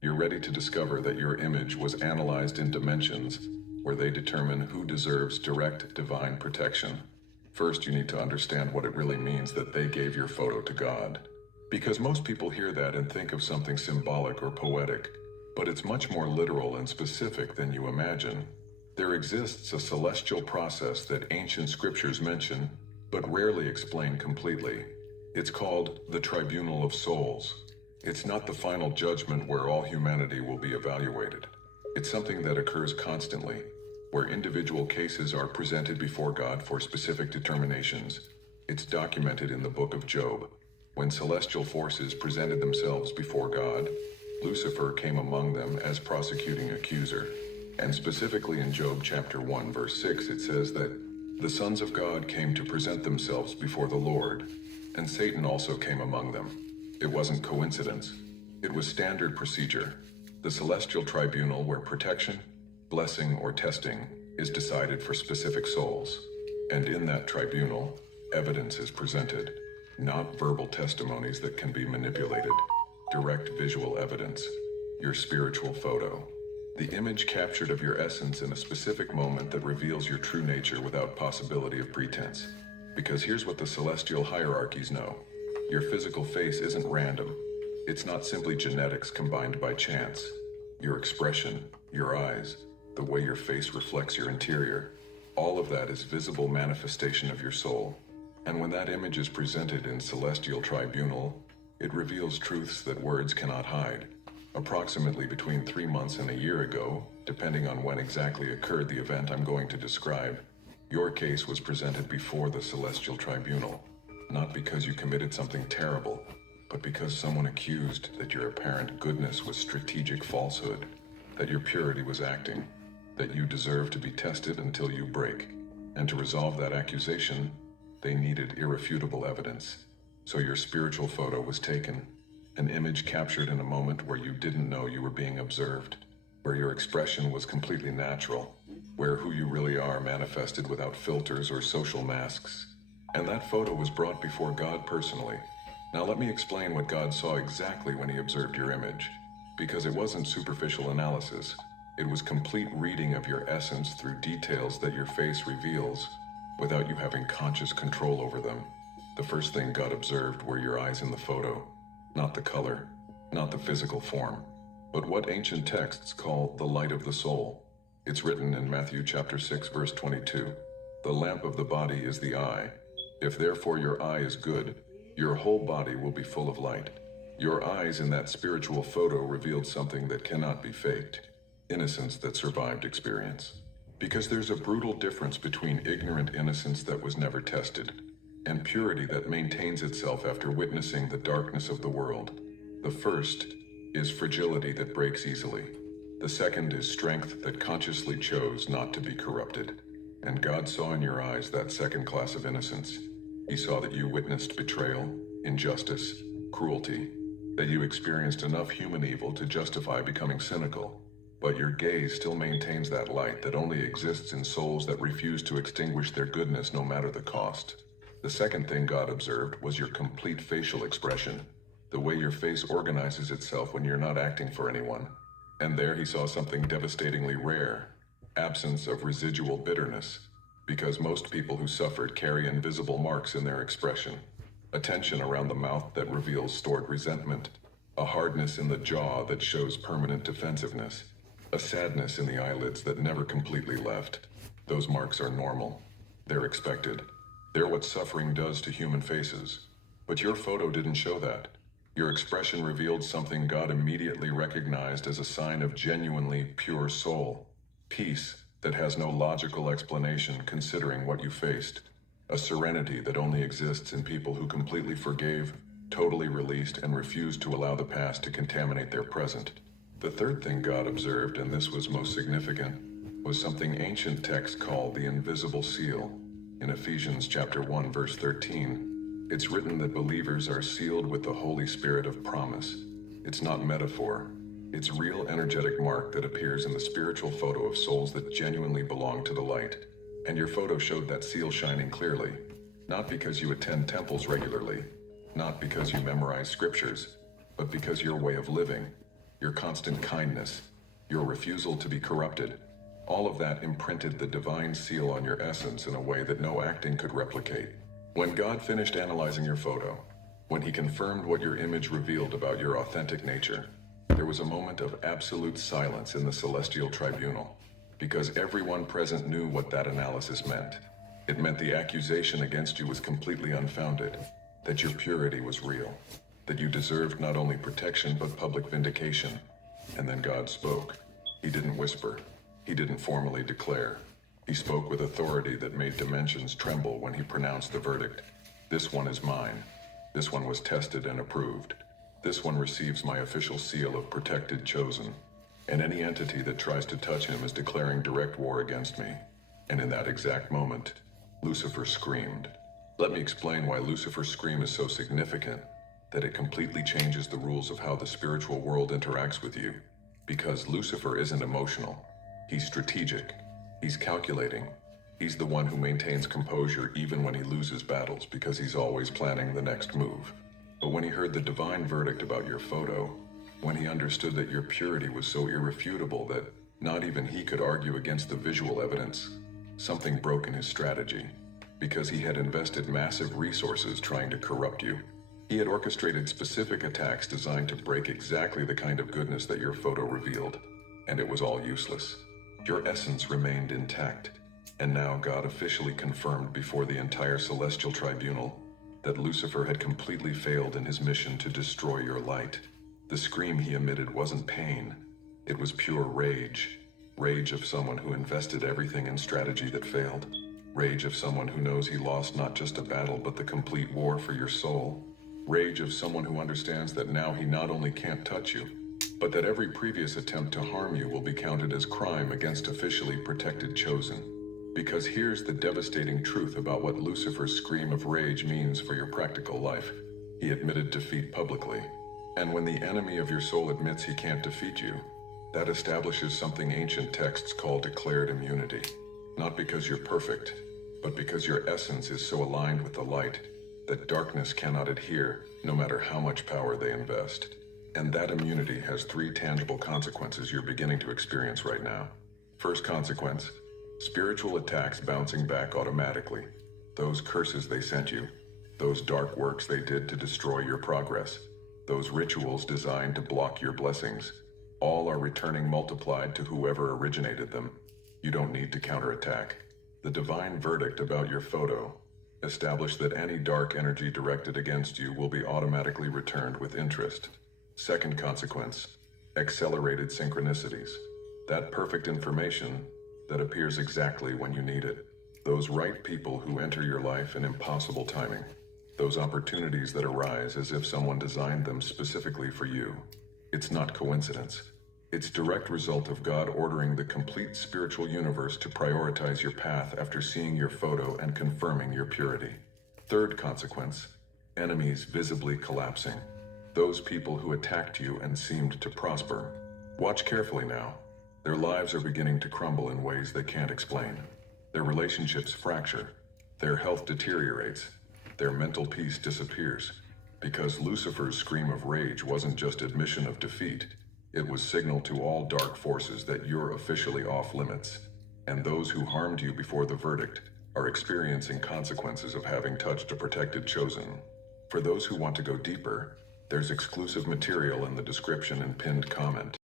You're ready to discover that your image was analyzed in dimensions where they determine who deserves direct divine protection. First, you need to understand what it really means that they gave your photo to God. Because most people hear that and think of something symbolic or poetic, but it's much more literal and specific than you imagine. There exists a celestial process that ancient scriptures mention, but rarely explain completely. It's called the Tribunal of Souls. It's not the final judgment where all humanity will be evaluated. It's something that occurs constantly, where individual cases are presented before God for specific determinations. It's documented in the book of Job. When celestial forces presented themselves before God, Lucifer came among them as prosecuting accuser. And specifically in Job chapter 1 verse 6 it says that the sons of God came to present themselves before the Lord, and Satan also came among them. It wasn't coincidence. It was standard procedure. The celestial tribunal where protection, blessing, or testing is decided for specific souls. And in that tribunal, evidence is presented, not verbal testimonies that can be manipulated. Direct visual evidence, your spiritual photo. The image captured of your essence in a specific moment that reveals your true nature without possibility of pretense. Because here's what the celestial hierarchies know. Your physical face isn't random. It's not simply genetics combined by chance. Your expression, your eyes, the way your face reflects your interior, all of that is visible manifestation of your soul. And when that image is presented in celestial tribunal, it reveals truths that words cannot hide. Approximately between 3 months and a year ago, depending on when exactly occurred the event I'm going to describe, your case was presented before the celestial tribunal, not because you committed something terrible, but because someone accused that your apparent goodness was strategic falsehood, that your purity was acting, that you deserve to be tested until you break. And to resolve that accusation, they needed irrefutable evidence. So your spiritual photo was taken, an image captured in a moment where you didn't know you were being observed, where your expression was completely natural, where who you really are manifested without filters or social masks. And that photo was brought before God personally. Now let me explain what God saw exactly when he observed your image. Because it wasn't superficial analysis. It was complete reading of your essence through details that your face reveals, without you having conscious control over them. The first thing God observed were your eyes in the photo. Not the color, not the physical form, but what ancient texts call the light of the soul. It's written in Matthew chapter 6 verse 22. The lamp of the body is the eye. If therefore your eye is good, your whole body will be full of light. Your eyes in that spiritual photo revealed something that cannot be faked. Innocence that survived experience. Because there's a brutal difference between ignorant innocence that was never tested, and purity that maintains itself after witnessing the darkness of the world. The first is fragility that breaks easily. The second is strength that consciously chose not to be corrupted. And God saw in your eyes that second class of innocence. He saw that you witnessed betrayal, injustice, cruelty, that you experienced enough human evil to justify becoming cynical. But your gaze still maintains that light that only exists in souls that refuse to extinguish their goodness no matter the cost. The second thing God observed was your complete facial expression, the way your face organizes itself when you're not acting for anyone. And there he saw something devastatingly rare, absence of residual bitterness, because most people who suffered carry invisible marks in their expression. A tension around the mouth that reveals stored resentment, a hardness in the jaw that shows permanent defensiveness, a sadness in the eyelids that never completely left. Those marks are normal. They're expected. They're what suffering does to human faces. But your photo didn't show that. Your expression revealed something God immediately recognized as a sign of genuinely pure soul. Peace that has no logical explanation considering what you faced. A serenity that only exists in people who completely forgave, totally released, and refused to allow the past to contaminate their present. The third thing God observed, and this was most significant, was something ancient texts call the invisible seal. In Ephesians chapter 1 verse 13, it's written that believers are sealed with the Holy Spirit of promise. It's not metaphor. It's real energetic mark that appears in the spiritual photo of souls that genuinely belong to the light. And your photo showed that seal shining clearly, not because you attend temples regularly, not because you memorize scriptures, but because your way of living, your constant kindness, your refusal to be corrupted, all of that imprinted the divine seal on your essence in a way that no acting could replicate. When God finished analyzing your photo, when he confirmed what your image revealed about your authentic nature, there was a moment of absolute silence in the celestial tribunal, because everyone present knew what that analysis meant. It meant the accusation against you was completely unfounded, that your purity was real, that you deserved not only protection but public vindication. And then God spoke. He didn't whisper. He didn't formally declare. He spoke with authority that made dimensions tremble when he pronounced the verdict. This one is mine. This one was tested and approved. This one receives my official seal of protected, chosen. And any entity that tries to touch him is declaring direct war against me. And in that exact moment, Lucifer screamed. Let me explain why Lucifer's scream is so significant, that it completely changes the rules of how the spiritual world interacts with you. Because Lucifer isn't emotional. He's strategic. He's calculating. He's the one who maintains composure even when he loses battles, because he's always planning the next move. But when he heard the divine verdict about your photo, when he understood that your purity was so irrefutable that not even he could argue against the visual evidence, something broke in his strategy, because he had invested massive resources trying to corrupt you. He had orchestrated specific attacks designed to break exactly the kind of goodness that your photo revealed, and it was all useless. Your essence remained intact, and now God officially confirmed before the entire celestial tribunal that Lucifer had completely failed in his mission to destroy your light. The scream he emitted wasn't pain, it was pure rage. Rage of someone who invested everything in strategy that failed. Rage of someone who knows he lost not just a battle but the complete war for your soul. Rage of someone who understands that now he not only can't touch you, but that every previous attempt to harm you will be counted as crime against officially protected chosen. Because here's the devastating truth about what Lucifer's scream of rage means for your practical life. He admitted defeat publicly. And when the enemy of your soul admits he can't defeat you, that establishes something ancient texts call declared immunity. Not because you're perfect, but because your essence is so aligned with the light that darkness cannot adhere, no matter how much power they invest. And that immunity has 3 tangible consequences you're beginning to experience right now. First consequence, spiritual attacks bouncing back automatically. Those curses they sent you, those dark works they did to destroy your progress, those rituals designed to block your blessings, all are returning multiplied to whoever originated them. You don't need to counterattack. The divine verdict about your photo established that any dark energy directed against you will be automatically returned with interest. Second consequence, accelerated synchronicities. That perfect information that appears exactly when you need it. Those right people who enter your life in impossible timing. Those opportunities that arise as if someone designed them specifically for you. It's not coincidence. It's direct result of God ordering the complete spiritual universe to prioritize your path after seeing your photo and confirming your purity. Third consequence, enemies visibly collapsing. Those people who attacked you and seemed to prosper. Watch carefully now. Their lives are beginning to crumble in ways they can't explain. Their relationships fracture. Their health deteriorates. Their mental peace disappears. Because Lucifer's scream of rage wasn't just admission of defeat. It was signal to all dark forces that you're officially off limits. And those who harmed you before the verdict are experiencing consequences of having touched a protected chosen. For those who want to go deeper, there's exclusive material in the description and pinned comment.